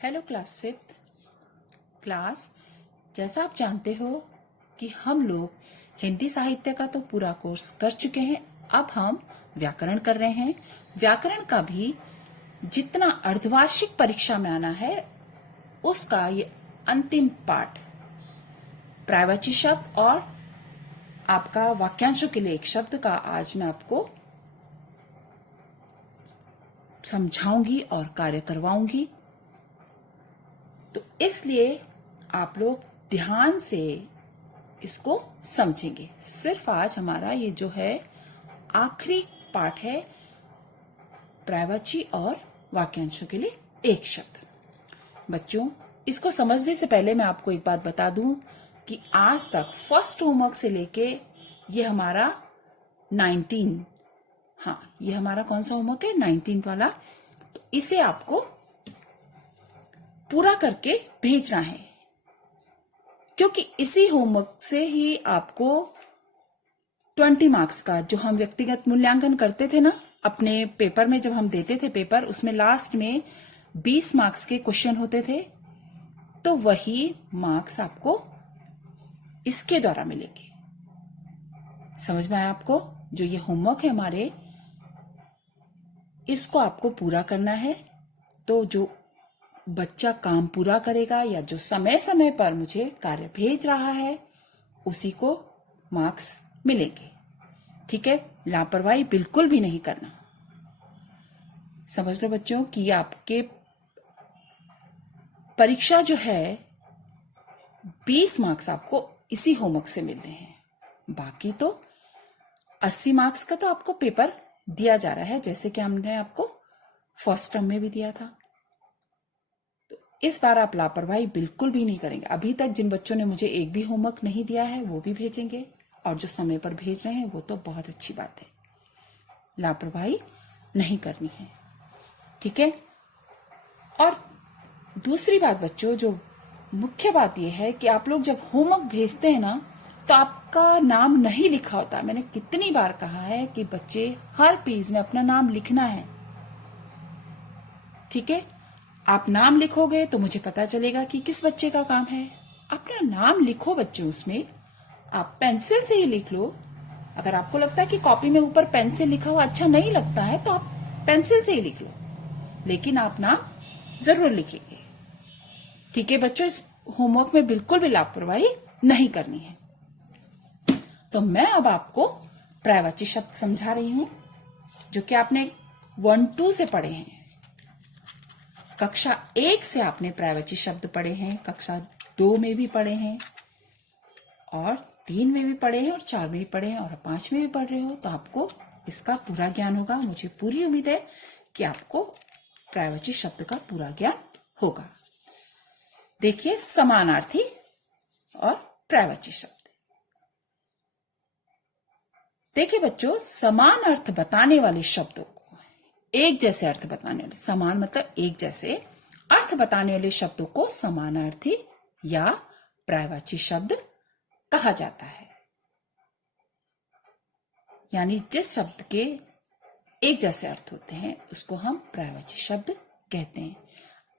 Hello class fifth class. जैसा आप जानते हो कि हम लोग हिंदी साहित्य का तो पूरा कोर्स कर चुके हैं। अब हम व्याकरण कर रहे हैं। व्याकरण का भी जितना अर्धवार्षिक परीक्षा में आना है उसका ये अंतिम पाठ पर्यायवाची शब्द और आपका वाक्यांशों के लिए एक शब्द का आज मैं आपको समझाऊंगी और कार्य करवाऊंगी। तो इसलिए आप लोग ध्यान से इसको समझेंगे। सिर्फ आज हमारा ये जो है आखिरी पाठ है पर्यायवाची और वाक्यांशों के लिए एक शब्द। बच्चों, इसको समझने से पहले मैं आपको एक बात बता दूं कि आज तक फर्स्ट होमवर्क से लेके ये हमारा 19, ये हमारा कौन सा होमवर्क है 19 वाला। तो इसे आपको पूरा करके भेजना है, क्योंकि इसी होमवर्क से ही आपको 20 मार्क्स का जो हम व्यक्तिगत मूल्यांकन करते थे ना अपने पेपर में, जब हम देते थे पेपर, उसमें लास्ट में 20 मार्क्स के क्वेश्चन होते थे। तो वही मार्क्स आपको इसके द्वारा मिलेंगे। समझ में आया आपको? जो ये होमवर्क है हमारे, इसको आपको पूरा करना है। तो जो बच्चा काम पूरा करेगा या जो समय समय पर मुझे कार्य भेज रहा है उसी को मार्क्स मिलेंगे। ठीक है? लापरवाही बिल्कुल भी नहीं करना। समझ लो बच्चों कि आपके परीक्षा जो है 20 मार्क्स आपको इसी होमवर्क से मिल रहे हैं। बाकी तो 80 मार्क्स का तो आपको पेपर दिया जा रहा है, जैसे कि हमने आपको फर्स्ट टर्म में भी दिया था। इस बार आप लापरवाही बिल्कुल भी नहीं करेंगे। अभी तक जिन बच्चों ने मुझे एक भी होमवर्क नहीं दिया है वो भी भेजेंगे, और जो समय पर भेज रहे हैं वो तो बहुत अच्छी बात है। लापरवाही नहीं करनी है। ठीक है? और दूसरी बात बच्चों, जो मुख्य बात यह है कि आप लोग जब होमवर्क भेजते हैं ना तो आपका नाम नहीं लिखा होता। मैंने कितनी बार कहा है कि बच्चे हर पेज में अपना नाम लिखना है। ठीक है? आप नाम लिखोगे तो मुझे पता चलेगा कि किस बच्चे का काम है। अपना नाम लिखो बच्चों, उसमें आप पेंसिल से ही लिख लो। अगर आपको लगता है कि कॉपी में ऊपर पेंसिल लिखा हुआ अच्छा नहीं लगता है तो आप पेंसिल से ही लिख लो, लेकिन आप नाम जरूर लिखेंगे। ठीक है बच्चों? इस होमवर्क में बिल्कुल भी लापरवाही नहीं करनी है। तो मैं अब आपको पर्यायवाची शब्द समझा रही हूं, जो कि आपने 1-2 से पढ़े हैं। कक्षा 1 से आपने पर्यायवाची शब्द पढ़े हैं, कक्षा 2 में भी पढ़े हैं, और 3 में भी पढ़े हैं, और 4 में भी पढ़े हैं, और 5 में भी पढ़ रहे हो। तो आपको इसका पूरा ज्ञान होगा। मुझे पूरी उम्मीद है कि आपको पर्यायवाची शब्द का पूरा ज्ञान होगा। देखिए, समानार्थी और पर्यायवाची शब्द। देखिए बच्चों, समान अर्थ बताने वाले शब्दों को, एक जैसे अर्थ बताने वाले, समान मतलब एक जैसे अर्थ बताने वाले शब्दों को समानार्थी या पर्यायवाची शब्द कहा जाता है। यानी जिस शब्द के एक जैसे अर्थ होते हैं उसको हम पर्यायवाची शब्द कहते हैं।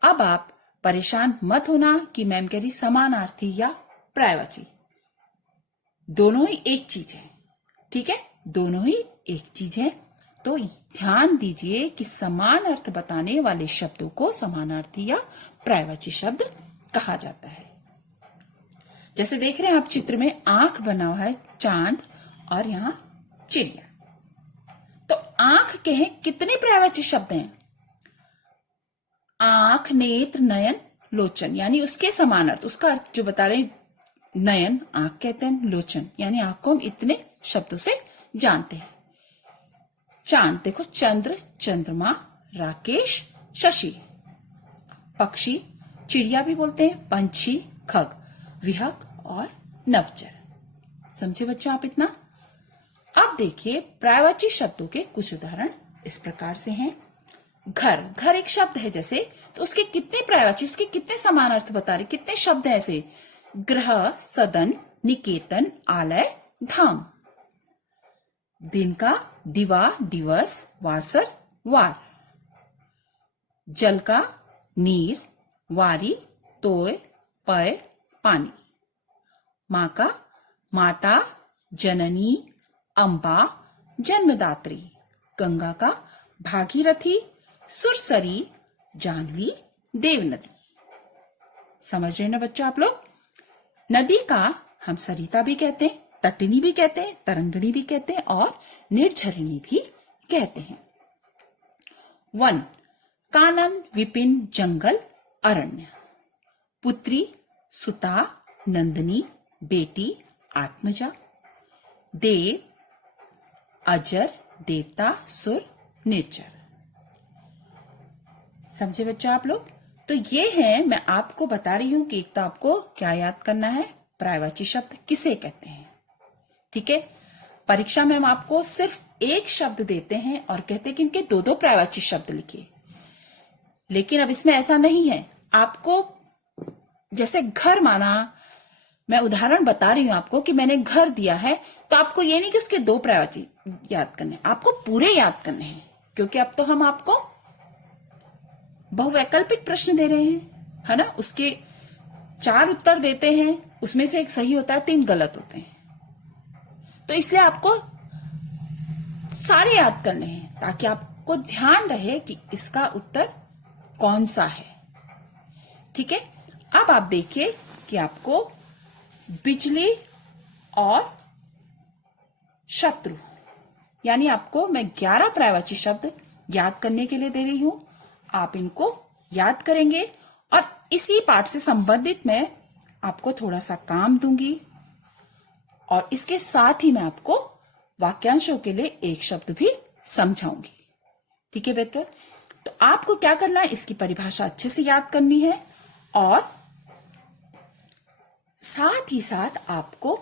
अब आप परेशान मत होना कि मैम कह रही समानार्थी या पर्यायवाची। दोनों ही एक चीज है। ठीक है? दोनों ही एक चीज है। तो ध्यान दीजिए कि समान अर्थ बताने वाले शब्दों को समानार्थी या पर्यायवाची शब्द कहा जाता है। जैसे देख रहे हैं आप चित्र में, आंख बना हुआ है चांद और यहां चिड़िया। तो आंख के हैं कितने पर्यायवाची शब्द हैं? आंख, नेत्र, नयन, लोचन, यानी उसके समान अर्थ, उसका अर्थ जो बता रहे, नयन आंख कहते हैं, लोचन यानी आंख को हम इतने शब्दों से जानते हैं। चांद देखो, चंद्र, चंद्रमा, राकेश, शशि। पक्षी, चिड़िया भी बोलते हैं, पंछी, खग, विहग और नवचर। समझे बच्चों आप इतना? अब देखिए पर्यायवाची शब्दों के कुछ उदाहरण इस प्रकार से हैं। घर, घर एक शब्द है जैसे, तो उसके कितने पर्यायवाची, उसके कितने समान अर्थ बता रहे, कितने शब्द हैं ऐसे? गृह, सदन, निकेतन, आलय, धाम। दिन का, दिवा, दिवस, वासर, वार। जल का, नीर, वारी तोय पय पानी। माँ का माता जननी अम्बा जन्मदात्री। गंगा का भागीरथी सुरसरी जाह्नवी देवनदी। समझ रहे ना बच्चों आप लोग? नदी का हम सरिता भी कहते हैं, तटिनी भी कहते हैं, तरंगिणी भी कहते हैं और निर्झरिणी भी कहते हैं। वन कानन विपिन जंगल अरण्य। पुत्री सुता नंदिनी बेटी आत्मजा। देव अजर देवता सुर निर्जर। समझे बच्चों आप लोग? तो ये है, मैं आपको बता रही हूं कि एक तो आपको क्या याद करना है, पर्यायवाची शब्द किसे कहते हैं। ठीक है, परीक्षा में हम आपको सिर्फ एक शब्द देते हैं और कहते हैं कि इनके दो दो पर्यायवाची शब्द लिखिए, लेकिन अब इसमें ऐसा नहीं है। आपको जैसे घर माना, मैं उदाहरण बता रही हूं आपको कि मैंने घर दिया है, तो आपको ये नहीं कि उसके दो पर्यायवाची याद करने, आपको पूरे याद करने हैं, क्योंकि अब तो हम आपको बहुवैकल्पिक प्रश्न दे रहे हैं, है ना। उसके 4 उत्तर देते हैं, उसमें से एक सही होता है, 3 गलत होते हैं। तो इसलिए आपको सारे याद करने हैं ताकि आपको ध्यान रहे कि इसका उत्तर कौन सा है। ठीक है, अब आप देखिए कि आपको बिजली और शत्रु, यानी आपको मैं 11 पर्यायवाची शब्द याद करने के लिए दे रही हूं। आप इनको याद करेंगे और इसी पाठ से संबंधित मैं आपको थोड़ा सा काम दूंगी और इसके साथ ही मैं आपको वाक्यांशों के लिए एक शब्द भी समझाऊंगी। ठीक है बेटा, तो आपको क्या करना है, इसकी परिभाषा अच्छे से याद करनी है और साथ ही साथ आपको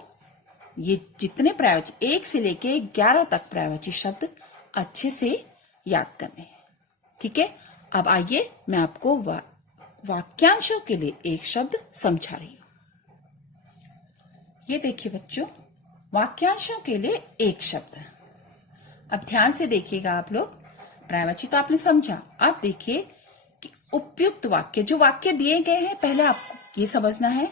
ये जितने पर्यायवाची 1 से लेके 11 तक पर्यायवाची शब्द अच्छे से याद करने हैं। ठीक है, अब आइए मैं आपको वाक्यांशों के लिए एक शब्द समझा रही हूं। ये देखिए बच्चों, वाक्यांशों के लिए एक शब्द। अब ध्यान से देखिएगा आप लोग, पर्यायवाची तो आपने समझा। अब देखिए कि उपयुक्त वाक्य, जो वाक्य दिए गए हैं, पहले आपको ये समझना है,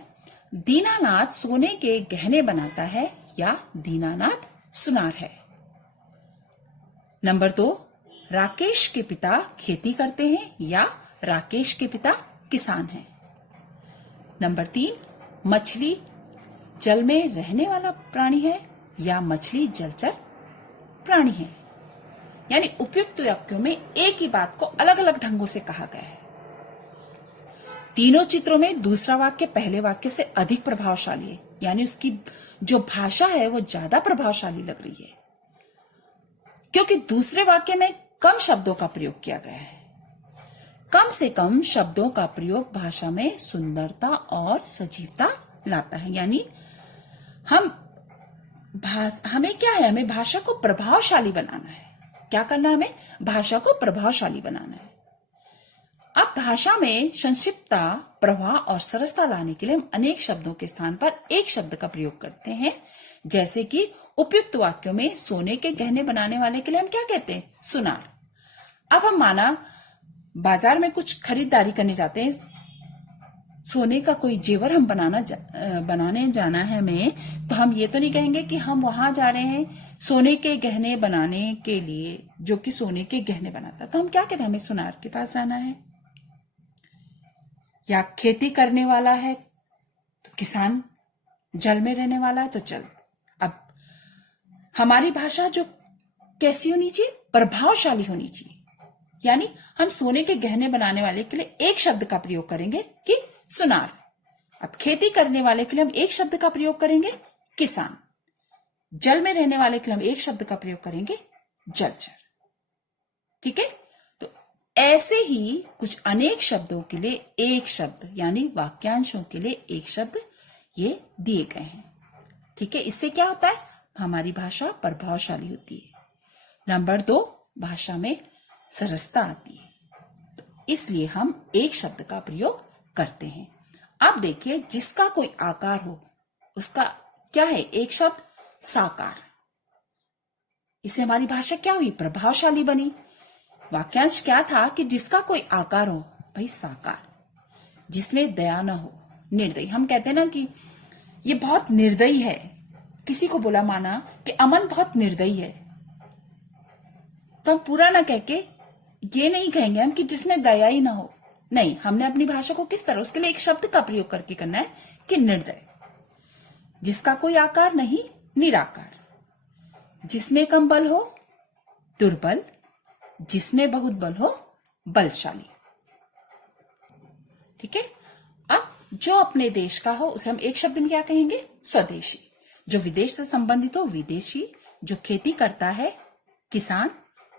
दीनानाथ सोने के गहने बनाता है या दीनानाथ सुनार है। नंबर 2, राकेश के पिता खेती करते हैं या राकेश के पिता किसान हैं। नंबर 3, मछली जल में रहने वाला प्राणी है या मछली जलचर प्राणी है। यानी उपयुक्त वाक्यों में एक ही बात को अलग अलग ढंगों से कहा गया है। तीनों चित्रों में दूसरा वाक्य पहले वाक्य से अधिक प्रभावशाली है, यानी उसकी जो भाषा है वो ज्यादा प्रभावशाली लग रही है, क्योंकि दूसरे वाक्य में कम शब्दों का प्रयोग किया गया है। कम से कम शब्दों का प्रयोग भाषा में सुंदरता और सजीवता लाता है। यानी हमें क्या है, हमें भाषा को प्रभावशाली बनाना है। क्या करना है, हमें भाषा को प्रभावशाली बनाना है। अब भाषा में संक्षिप्तता, प्रवाह और सरसता लाने के लिए हम अनेक शब्दों के स्थान पर एक शब्द का प्रयोग करते हैं। जैसे कि उपयुक्त वाक्यों में सोने के गहने बनाने वाले के लिए हम क्या कहते हैं, सुनार। अब हम माना बाजार में कुछ खरीदारी करने जाते हैं, सोने का कोई जेवर हम बनाने जाना है हमें, तो हम ये तो नहीं कहेंगे कि हम वहां जा रहे हैं सोने के गहने बनाने के लिए, जो कि सोने के गहने बनाता। तो हम क्या कहते हैं, हमें सुनार के पास जाना है। या खेती करने वाला है तो किसान, जल में रहने वाला है तो जल। अब हमारी भाषा जो कैसी होनी चाहिए, प्रभावशाली होनी चाहिए। यानी हम सोने के गहने बनाने वाले के लिए एक शब्द का प्रयोग करेंगे कि सुनार। अब खेती करने वाले के लिए हम एक शब्द का प्रयोग करेंगे किसान। जल में रहने वाले के लिए हम एक शब्द का प्रयोग करेंगे जलचर। ठीक है, तो ऐसे ही कुछ अनेक शब्दों के लिए एक शब्द, यानी वाक्यांशों के लिए एक शब्द ये दिए गए हैं। ठीक है, इससे क्या होता है, हमारी भाषा प्रभावशाली होती है। नंबर 2, भाषा में सरसता आती है, तो इसलिए हम एक शब्द का प्रयोग करते हैं। अब देखिए, जिसका कोई आकार हो उसका क्या है, एक शब्द साकार। इससे हमारी भाषा क्या हुई, प्रभावशाली बनी। वाक्यांश क्या था कि जिसका कोई आकार हो, भाई साकार। जिसमें दया न हो। निर्दयी, हम कहते हैं ना कि ये बहुत निर्दयी है, किसी को बोला माना कि अमन बहुत निर्दयी है, तो हम पूरा ना कह के ये नहीं कहेंगे हम कि जिसमें दया ही ना हो। नहीं, हमने अपनी भाषा को किस तरह, उसके लिए एक शब्द का प्रयोग करके करना है कि निर्दय, जिसका कोई आकार नहीं, निराकार, जिसमें कम बल हो दुर्बल, जिसमें बहुत बल हो बलशाली। ठीक है। अब जो अपने देश का हो उसे हम एक शब्द में क्या कहेंगे? स्वदेशी। जो विदेश से संबंधित हो विदेशी, जो खेती करता है किसान,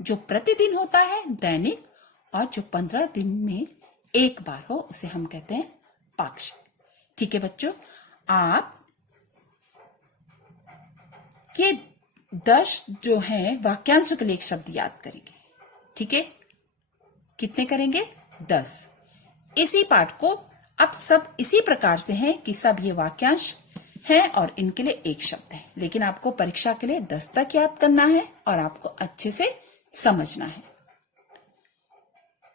जो प्रतिदिन होता है दैनिक, और जो 15 दिन में एक बार हो उसे हम कहते हैं पाक्षिक। ठीक है बच्चों, आप ये 10 जो हैं वाक्यांशों के लिए एक शब्द याद करेंगे। ठीक है, कितने करेंगे? 10। इसी पाठ को अब सब इसी प्रकार से हैं कि सब ये वाक्यांश हैं और इनके लिए एक शब्द है, लेकिन आपको परीक्षा के लिए 10 तक याद करना है और आपको अच्छे से समझना है।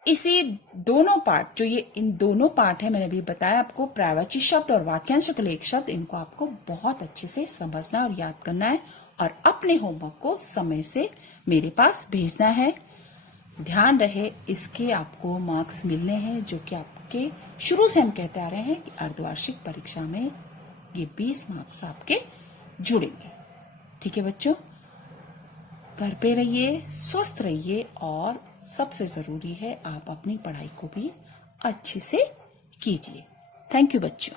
इसी दोनों पाठ, जो ये इन दोनों पाठ है, मैंने भी बताया आपको, पर्यायवाची शब्द और वाक्यांशों के लिए एक शब्द, इनको आपको बहुत अच्छे से समझना और याद करना है और अपने होमवर्क को समय से मेरे पास भेजना है। ध्यान रहे, इसके आपको मार्क्स मिलने हैं, जो कि आपके शुरू से हम कहते आ रहे हैं कि अर्धवार्षिक परीक्षा में ये 20 मार्क्स आपके जुड़ेंगे। ठीक है बच्चों, घर पे रहिए, स्वस्थ रहिए और सबसे जरूरी है आप अपनी पढ़ाई को भी अच्छे से कीजिए। थैंक यू बच्चों।